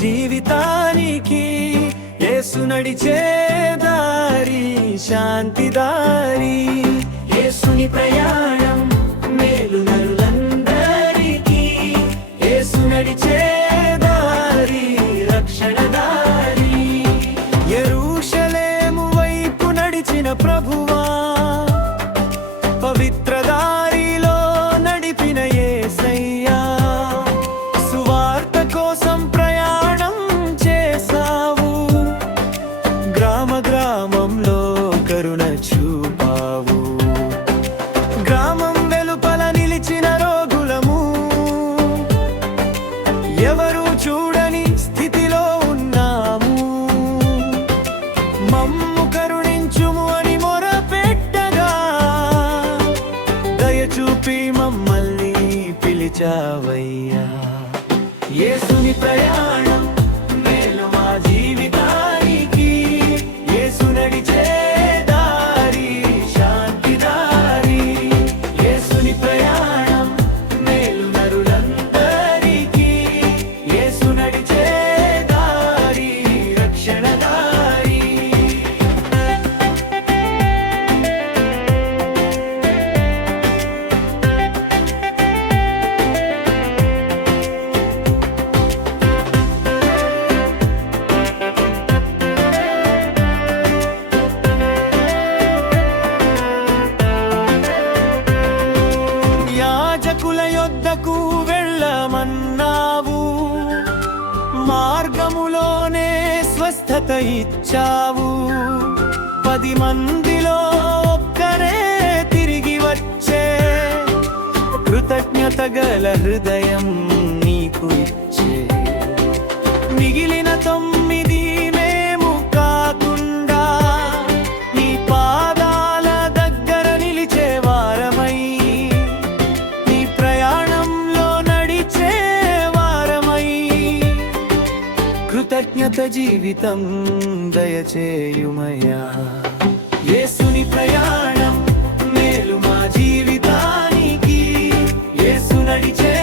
జీవితానికి యేసు నడిచే దారి శాంతి దారి. యేసుని ప్రయాణం మేలు నరులందరికీ, యేసు నడిచే దారి రక్షణ దారి. యెరూషలేము వైపు నడిచిన ప్రభువా, పవిత్ర దారిలో నడిపిన యేసయ్యా, సువార్త కోసం ప్రయాణం చేసావు, గ్రామ గ్రామంలో కరుణ చూపావు. గ్రామం వెలుపల నిలిచిన రోగులము, ఎవరు చూడని స్థితిలో ఉన్నాము, మమ్ము కరుణించుము అని మొరపెట్టగా, దయచూపి మమ్మల్ని పిలిచావయ్యా. యేసుని ప్రయాణం మేలు మా జీవితానికి, యేసు నడిచే దారి శాంతి దారి. యేసుని ప్రయాణం మేలు నరులందరికీ, యేసు నడిచే దారి రక్షణ దారి. యాజకుల యొద్దకు వెళ్ళమన్నావు, మార్గములోనే స్వస్థత ఇచ్చావు. 10 మందిలో ఒక్కరే తిరిగి వచ్చే, కృతజ్ఞత గల హృదయం నీకు ఇచ్చే. మిగిలిన 9 మేము కాకుండా నీ పాదాల దగ్గర నిలిచే వారమై, నీ ప్రయాణంలో నడిచే వారమై, కృతజ్ఞత జీవితం దయచేయుమయ్యా. యేసుని ప్రయాణం మేలు మా జీవితానికి, యేసు నడిచే